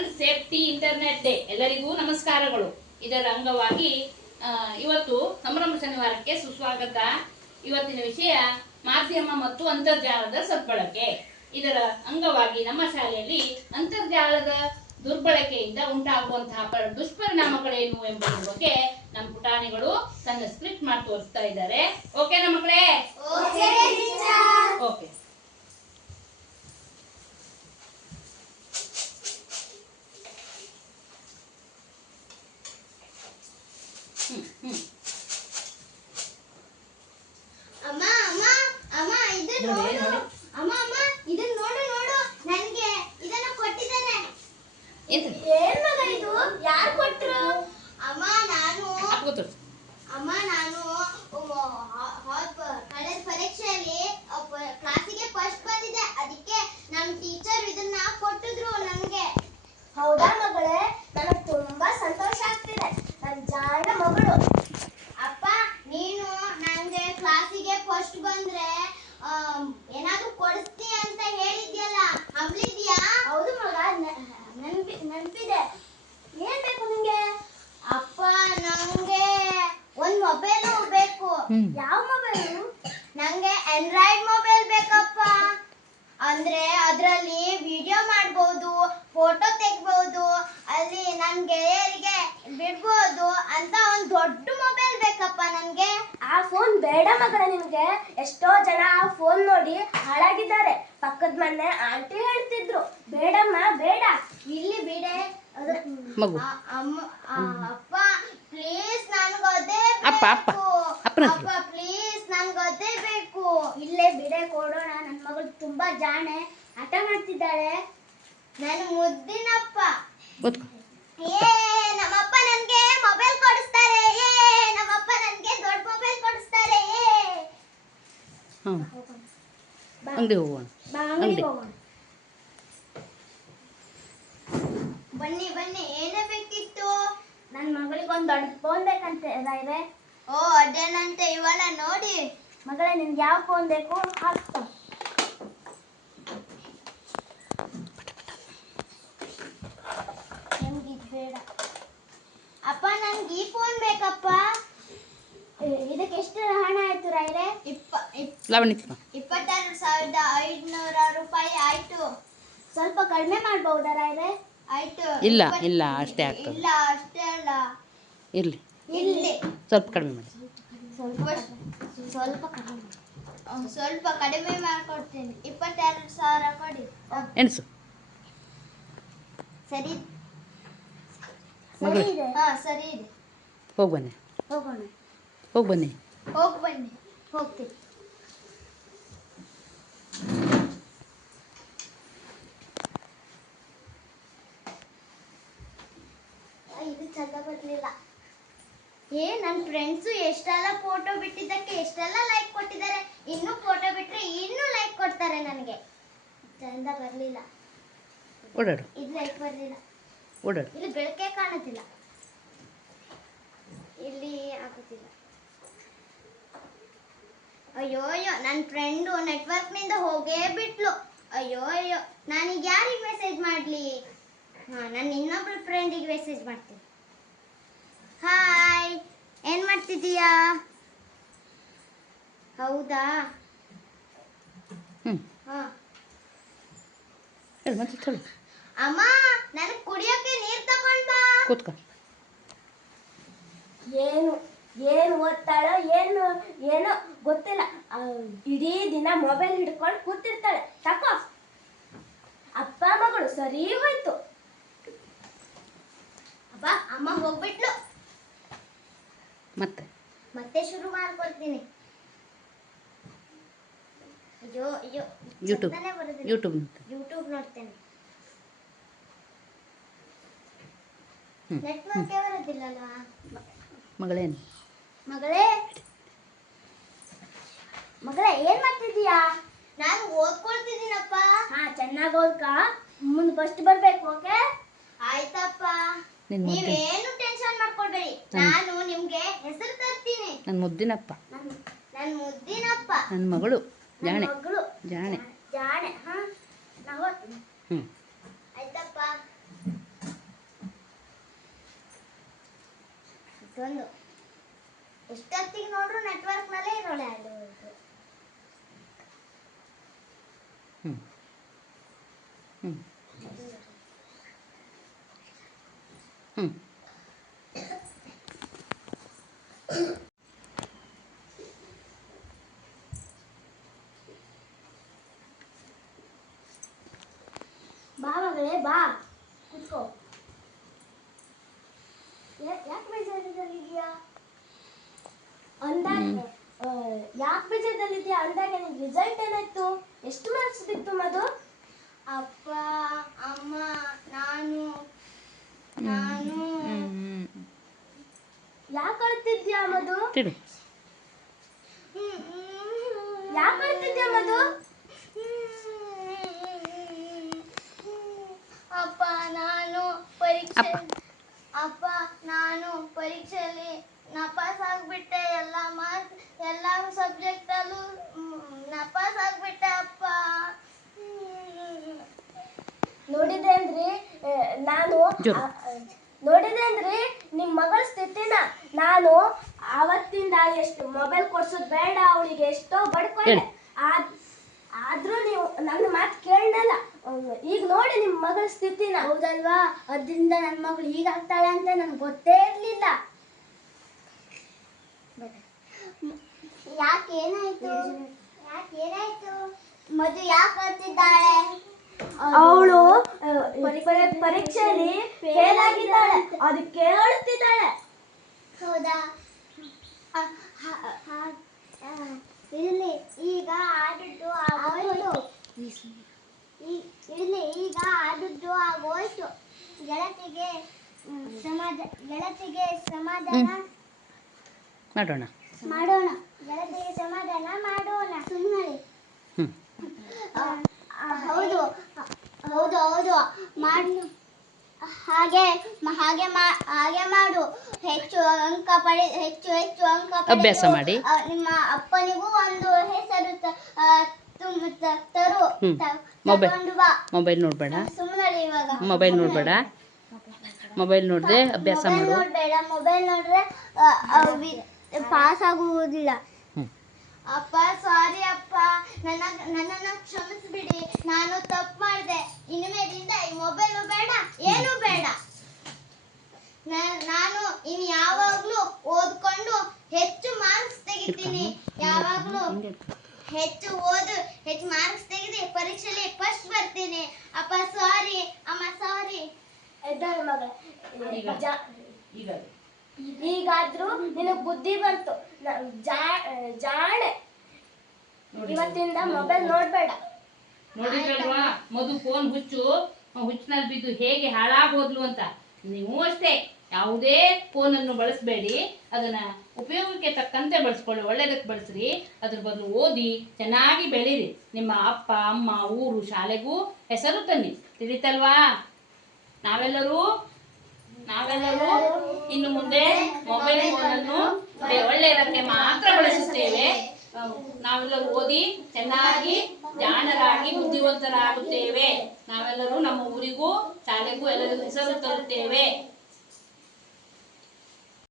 World safety internet day. ಎಲ್ಲರಿಗೂ ನಮಸ್ಕಾರಗಳು. ಇದರ ಅಂಗವಾಗಿ ಇವತ್ತು ಸಂಭ್ರಮ ಶನಿವಾರಕ್ಕೆ ಸುಸ್ವಾಗತ. ಇವತ್ತಿನ ವಿಷಯ ಮಾಧ್ಯಮ ಮತ್ತು ಅಂತರ್ಜಾಲದ ಸದ್ಬಳಕೆ. ಇದರ ಅಂಗವಾಗಿ ನಮ್ಮ ಶಾಲೆಯಲ್ಲಿ ಅಂತರ್ಜಾಲದ ದುರ್ಬಳಕೆಯಿಂದ ಉಂಟಾಗುವಂತಹ ದುಷ್ಪರಿಣಾಮಗಳೇನು ಎಂಬುದರ ಬಗ್ಗೆ ನಮ್ಮ ಪುಟಾಣಿಗಳು ತನ್ನ ಸ್ಕ್ರಿಪ್ಟ್ ಮಾಡಿ ತೋರಿಸ್ತಾ ಇದ್ದಾರೆ. ಓಕೆನಾ ಮಕ್ಕಳೇ? ಓಕೆ. ಅಮ್ಮ ಅಮ್ಮ ಅಮ್ಮ ಇದನ್ನ ನೋಡು. ಅಮ್ಮ ಅಮ್ಮ ಇದನ್ನ ನೋಡು ನೋಡು. ನನಗೆ ಇದನ್ನ ಕೊಟ್ಟಿದ್ದಾನೆ. ಏನ್ ಮಗ ಇದು? ಯಾರು ಕೊಟ್ರು? ಅಮ್ಮ ನಾನು ಕಳೆದ ಪರೀಕ್ಷೆಯಲ್ಲಿ ಕ್ಲಾಸಿಗೆ ಫಸ್ಟ್ ಬಂದಿದ್ದೆ. ಅದಕ್ಕೆ ನಮ್ಮ ಟೀಚರ್ ಇದನ್ನ ಕೊಟ್ಟಿದ್ರು ನನಗೆ. ಹೌದಾ ಮಗಳೇ? ನನಗೆ ತುಂಬಾ ಸಂತೋಷ ಆಗ್ತಿದೆ. ನನ್ನ ಜಾಣ ಮಗಳು. ಅಪ್ಪ ನೀನು ನನಗೆ ಕ್ಲಾಸಿಗೆ ಫಸ್ಟ್ ಬಂದ್ರೆ ಏನಾದ್ರೂ ಕೊಡಿಸ್ತಿ ಅಂತ ಹೇಳಿದ್ಯಲ್ಲ, ಹಂಬ್ಲಿದ್ಯಾ? ಹೌದು ಮಗ, ನೆನಪಿದೆ. ಏನ್ ಬೇಕು ನಿಂಗೆ? ಅಪ್ಪ ನಂಗೆ ಒಂದ್ ಮೊಬೈಲ್ ಬೇಕು. ಯಾವ ಮೊಬೈಲ್? ನಂಗೆ ಆಂಡ್ರಾಯ್ಡ್ ಮೊಬೈಲ್ ಬೇಕಪ್ಪ. ಅಂದ್ರೆ ಅದ್ರಲ್ಲಿ ವಿಡಿಯೋ ಮಾಡ್ಬೋದು, ಫೋಟೋ ತೆಗಿಬಹುದು, ಅಲ್ಲಿ ನನ್ ಗೆಳೆಯರಿಗೆ ಬಿಡ್ಬೋದು ಅಂತ ಒಂದ್ ದೊಡ್ಡ ಮೊಬೈಲ್ ಬೇಕಪ್ಪ ನನ್ಗೆ. ಆ ಫೋನ್ ಬೇಡ ಮಗಳ ನಿನ್ಗೆ. ಎಷ್ಟೋ ಜನ ಆ ಫೋನ್ ನೋಡಿ ಹಾಳಾಗಿದ್ದಾರೆ. ಪಕ್ಕದ ಮನೆ ಆಂಟಿ ಹೇಳ್ತಿದ್ರು ಬೇಡಮ್ಮ ಬೇಡ. ಇಲ್ಲಿ ಬಿಡೆ. ಅಪ್ಪ ಪ್ಲೀಸ್ ನನ್ಗದೇ ಬೇಕು. ಅಪ್ಪ ಪ್ಲೀಸ್ ನನ್ಗದೇ ಬೇಕು. ಇಲ್ಲೇ ಬಿಡೆ ಕೊಡೋಣ. ನನ್ನ ಮಗಳು ತುಂಬಾ ಜಾಣೆ, ಆಟ ಮಾಡ್ತಿದ್ದಾಳೆ. ನನ್ನ ಮುದ್ದಿನಪ್ಪ. ನಮ್ಮಪ್ಪ ನನ್ಗೆ ಮೊಬೈಲ್ ಕೊಡಿಸ್ತಾರೆ. ನಮ್ಮಪ್ಪ ನನ್ಗೆ ದೊಡ್ಡ ಮೊಬೈಲ್ ಕೊಡಿಸ್ತಾರೆ. ಅಂಗಡಿ ಹೋಗೋಣ. ಬನ್ನಿ ಬನ್ನಿ. ಏನೇ ಬೇಕಿತ್ತು? ನನ್ನ ಮಗಳಿಗೆ ಒಂದು ದೊಡ್ಡ ಫೋನ್ ಬೇಕಂತೆ ರಾಯ್ರೆ. ಓ ಅದೇನಂತೆ ಇವಳ ನೋಡಿ. ಮಗಳೇ ನಿನ್ಗೆ ಯಾವ ಫೋನ್ ಬೇಕು? ಹಾಕ್ತಾ. ಬೇಡ ಅಪ್ಪ, ನನ್ಗೆ ಈ ಫೋನ್ ಬೇಕಪ್ಪ. ಇದಕ್ಕೆ ಎಷ್ಟು ಹಣ ಆಯ್ತು ರಾಯ್ರೆ? 22,500 ರೂಪಾಯಿ ಆಯ್ತು. ಸ್ವಲ್ಪ ಕಡಿಮೆ ಮಾಡ್ಬಹುದಾ ರಾಯ್ರೆ? ಆಯ್ತು. ಇಲ್ಲ ಇಲ್ಲ ಅಷ್ಟೇ ಆಗ್ತದೆ. ಇಲ್ಲ ಅಷ್ಟೇ ಅಲ್ಲ. ಇರ್ಲಿ ಇಲ್ಲಿ ಸ್ವಲ್ಪ ಕಡಿಮೆ ಮಾಡಿ. ಸ್ವಲ್ಪ ಕಡಿಮೆ ಮಾಡ್ಕೊಡ್ತೀನಿ. 22,000 ಕೊಡಿ. ಎಣಿಸು. ಸರಿ ಮಗಳು ಇದೆ. ಹಾ ಸರಿ ಇದೆ. ಹೋಗಿ ಬನ್ನಿ. ಹೋಗೋಣ. ಹೋಗಿ ಬನ್ನಿ. ಹೋಗಿ ಬನ್ನಿ. ಹೋಗ್ತೀನಿ. ಇದು ಚಂದ ಬರಲಿಲ್ಲ. ನನ್ನ ಫ್ರೆಂಡ್ಸು ಎಷ್ಟೆಲ್ಲ ಫೋಟೋ ಬಿಟ್ಟಿದ್ದಕ್ಕೆ ಎಷ್ಟೆಲ್ಲ ಲೈಕ್ ಕೊಟ್ಟಿದ್ದಾರೆ. ಇನ್ನೂ ಫೋಟೋ ಬಿಟ್ಟರೆ ಇನ್ನೂ ಲೈಕ್ ಕೊಡ್ತಾರೆ ನನಗೆ. ಚಂದ ಬರಲಿಲ್ಲ. ಓಡಾಡು. ಇದು ಲೈಕ್ ಬರಲಿಲ್ಲ. ಓಡಾಡು. ಇಲ್ಲಿ ಬೆಳಕೆ ಕಾಣುತ್ತಿಲ್ಲ. ಇಲ್ಲಿ ಆಗುತ್ತಿಲ್ಲ. ಅಯ್ಯೋ ಅಯ್ಯೋ, ನನ್ನ ಫ್ರೆಂಡು ನೆಟ್ವರ್ಕ್ನಿಂದ ಹೋಗೇ ಬಿಟ್ಲು. ಅಯ್ಯೋ ಅಯ್ಯೋ, ನಾನೀಗ ಯಾರಿಗೆ ಮೆಸೇಜ್ ಮಾಡಲಿ? ನಾನು ಇನ್ನೊಬ್ಳ ಫ್ರೆಂಡಿಗೆ ಮೆಸೇಜ್ ಮಾಡ್ತೀನಿ. ಹಾಯ್, ಏನು ಮಾಡ್ತಿದ್ದೀಯಾ? ಹೌದಾ? ಹಾಂ ಹೇಳು ಮತ್ತೆ ಹೇಳು. ಅಮ್ಮ, ನನಗೆ ಕುಡಿಯೋಕೆ ನೀರು ತಗೊಂಡ್ ಬಾ. ಕೂತ್ಕೊ. ಏನು ಏನು ಓದ್ತಾಳೋ ಏನು ಏನೋ ಗೊತ್ತಿಲ್ಲ. ಇಡೀ ದಿನ ಮೊಬೈಲ್ ಹಿಡ್ಕೊಂಡು ಕೂತಿರ್ತಾಳೆ. ತಕೋ. ಅಪ್ಪ ಮಗಳು ಸರಿ ಹೋಯ್ತು. ಅಪ್ಪ ಅಮ್ಮ ಹೋಗ್ಬಿಟ್ಲು. ಮತ್ತೆ ಶುರು ಮಾಡ್ಕೊಳ್ತೀನಿ. ಅಯ್ಯೋ ಅಯ್ಯೋ, ಯೂಟ್ಯೂಬ್ ನೋಡ್ತೇನೆ. ನೆಟ್ವರ್ಕ್ ಬರೋದಿಲ್ಲಲ್ಲ. ಮಗಳೇನು ಮಗಳೇ ಮಗಳೇ ಏನ್ ಮಾಡ್ತಿದ್ದೀಯಾ? ನಾನು ಓದ್ಕೊಳ್ತಿದ್ದೀನಪ್ಪ. ಹಾ ಚೆನ್ನಾಗಿ ಓದ್ಕ. ಮುಂದೆ ಫಸ್ಟ್ ಬರ್ಬೇಕು. ಓಕೆ ಆಯ್ತಪ್ಪ. ನೀವೇನು ಟೆನ್ಷನ್ ಮಾಡ್ಕೊಳ್ಬೇಡಿ. ನಾನು ನಿಮ್ಗೆ ಹೆಸರು ತರ್ತೀನಿ. ನನ್ನ ಮುದ್ದಿನಪ್ಪ. ನನ್ನ ಮುದ್ದಿನಪ್ಪ. ನನ್ನ ಮಗಳು ಜಾಣೆ. ಜಾಣೆ. ಹಾ ನಾ ಓದ್ತೀನಿ. ಹ್ಞೂ ಆಯ್ತಪ್ಪ. ಹ್ಞೂ ಹ್ಞೂ ಬಾ ಮಗಳೇ ಬಾ ಕುತ್ಕೋ. ಯಾಕೆ ಬೇಜಾರಲ್ಲಿದ್ಯಾ? ಅಂದಾಗ ಯಾಕೆ ಬೇಜಾರಲ್ಲಿದ್ಯಾ? ಅಂದಾಗ ನಿನ್ ರಿಸಲ್ಟ್ ಏನಾಯ್ತು? ಎಷ್ಟು ಮಾರ್ಕ್ಸ್ ಬಿತ್ತು ಮಧು? ಅಪ್ಪ ಅಮ್ಮ ನಾನು ಯಾಕೆ ಅಳ್ತಿದ್ಯಾ ಮಧು? ತಿಡು. ಯಾಕೆ ಅಳ್ತಿದ್ಯಾ ಮಧು? ಅಪ್ಪ ನಾನು ಪರೀಕ್ಷೆಯಲ್ಲಿ ನಪಾಸ್ ಆಗ್ಬಿಟ್ಟೆ. ಎಲ್ಲ ಸಬ್ಜೆಕ್ಟ್ ಅಲ್ಲೂ ನಪಾಸ್ ಆಗ್ಬಿಟ್ಟೆ ಅಪ್ಪ. ನೋಡಿದೆ ಅಂದ್ರಿ ನಿಮ್ ಮಗಳ ಸ್ಥಿತಿನ. ನಾನು ಅವತ್ತಿಂದ ಎಷ್ಟು ಮೊಬೈಲ್ ಕೊಡ್ಸೋದು ಬೇಡ ಅವಳಿಗೆ ಎಷ್ಟೋ ಬಡ್ಕೊಂಡೆ. ಆದ್ರೂ ನೀವು ನನ್ನ ಮಾತು ಕೇಳಲ್ಲ. ಈಗ ನೋಡಿ ನಿಮ್ ಮಗಳ ಸ್ಥಿತಿನ. ಹೌದಲ್ವಾ? ಅದರಿಂದ ನನ್ನ ಮಗಳು ಹೀಗಾಗ್ತಾಳೆ ಅಂತ ನನ್ಗೆ ಗೊತ್ತೇ ಇರ್ಲಿಲ್ಲ. ಯಾಕೇನಾಯ್ತು? ಮಧು ಯಾಕೆ ಅಂತಿದ್ದಾಳೆ? ಅವಳು ಪರೀಕ್ಷೆಯಲ್ಲಿ ಫೇಲ್ ಆಗಿದ್ದಾಳೆ, ಅದಕ್ಕೆ ಅಳುತ್ತಿದ್ದಾಳೆ. ಹೌದಾ? ಇರ್ಲಿ, ಈಗ ಆದದ್ದು ಆಗೋಯ್ತು. ಗೆಳತಿಗೆ ಸಮಾಧಾನ ಮಾಡೋಣ. ಗೆಳತಿಗೆ ಸಮಾಧಾನ ಮಾಡೋಣ. ಸುಮ್ಮನೆ. ಹೌದು ಮಾಡು. ಹಾಗೆ ಮಾಡು. ಹೆಚ್ಚು ಅಂಕ ಅಭ್ಯಾಸ ಮಾಡಿ. ನಿಮ್ಮ ಅಪ್ಪನಿಗೂ ಒಂದು ಹೆಸರು ತರು. ತಗೊಂಡು ಬಾ. ಮೊಬೈಲ್ ನೋಡಬೇಡ. ಸುಮ್ಮನೆ ಇವಾಗ ಮೊಬೈಲ್ ನೋಡದೆ ಅಭ್ಯಾಸ ಮಾಡು. ಮೊಬೈಲ್ ನೋಡ್ರೆ ಪಾಸ್ ಆಗುವುದಿಲ್ಲ. ಅಪ್ಪ ಸಾರಿ ಅಪ್ಪ, ನನ್ನನ್ನು ಕ್ಷಮಿಸ್ಬಿಡಿ. ನಾನು ತಪ್ಪು ಮಾಡಿದೆ. ಇನ್ಮೇಲಿಂದ ಈ ಮೊಬೈಲು ಬೇಡ, ಏನೂ ಬೇಡ. ನಾನು ಇನ್ನು ಯಾವಾಗ್ಲೂ ಓದ್ಕೊಂಡು ಹೆಚ್ಚು ಮಾರ್ಕ್ಸ್ ತೆಗಿತೀನಿ. ಯಾವಾಗ್ಲೂ ಹೆಚ್ಚು ಮಾರ್ಕ್ಸ್ ತೆಗೆದು ಪರೀಕ್ಷೆಯಲ್ಲಿ ಫಸ್ಟ್ ಬರ್ತೀನಿ. ಅಪ್ಪ ಸಾರಿ, ಅಮ್ಮ ಸಾರಿ. ಈಗಾದ್ರೂ ನಿನಗ್ ಬುದ್ಧಿ ಬಂತು. ಜಾಣೆ. ಇವತ್ತಿಂದ ಮೊಬೈಲ್ ನೋಡ್ಬೇಡ. ನೋಡಿದ್ರಲ್ವಾ ಮಧು ಫೋನ್ ಹುಚ್ಚಿನಲ್ಲಿ ಬಿದ್ದು ಹೇಗೆ ಹಾಳಾಗೋದ್ಲು ಅಂತ. ನೀವು ಅಷ್ಟೇ ಯಾವುದೇ ಫೋನನ್ನು ಬಳಸಬೇಡಿ. ಅದನ್ನ ಉಪಯೋಗಕ್ಕೆ ತಕ್ಕಂತೆ ಬಳಸ್ಕೊಳ್ಳಿ. ಒಳ್ಳೆಯದಕ್ಕೆ ಬಳಸ್ರಿ. ಅದ್ರ ಬದಲು ಓದಿ ಚೆನ್ನಾಗಿ ಬೆಳೀರಿ. ನಿಮ್ಮ ಅಪ್ಪ ಅಮ್ಮ ಊರು ಶಾಲೆಗೂ ಹೆಸರು ತನ್ನಿ. ತಿಳಿತಲ್ವಾ? ನಾವೆಲ್ಲರೂ ಇನ್ನು ಮುಂದೆ ಮೊಬೈಲ್ ಫೋನನ್ನು ಒಳ್ಳೆಯದಕ್ಕೆ ಮಾತ್ರ ಬಳಸುತ್ತೇವೆ. ನಾವೆಲ್ಲರೂ ಓದಿ ಚೆನ್ನಾಗಿ ಜಾಣರಾಗಿ ಬುದ್ಧಿವಂತರಾಗುತ್ತೇವೆ. ನಾವೆಲ್ಲರೂ ನಮ್ಮ ಊರಿಗೂ ಶಾಲೆಗೂ ಎಲ್ಲರಿಗೂ ಹೆಸರು ತರುತ್ತೇವೆ.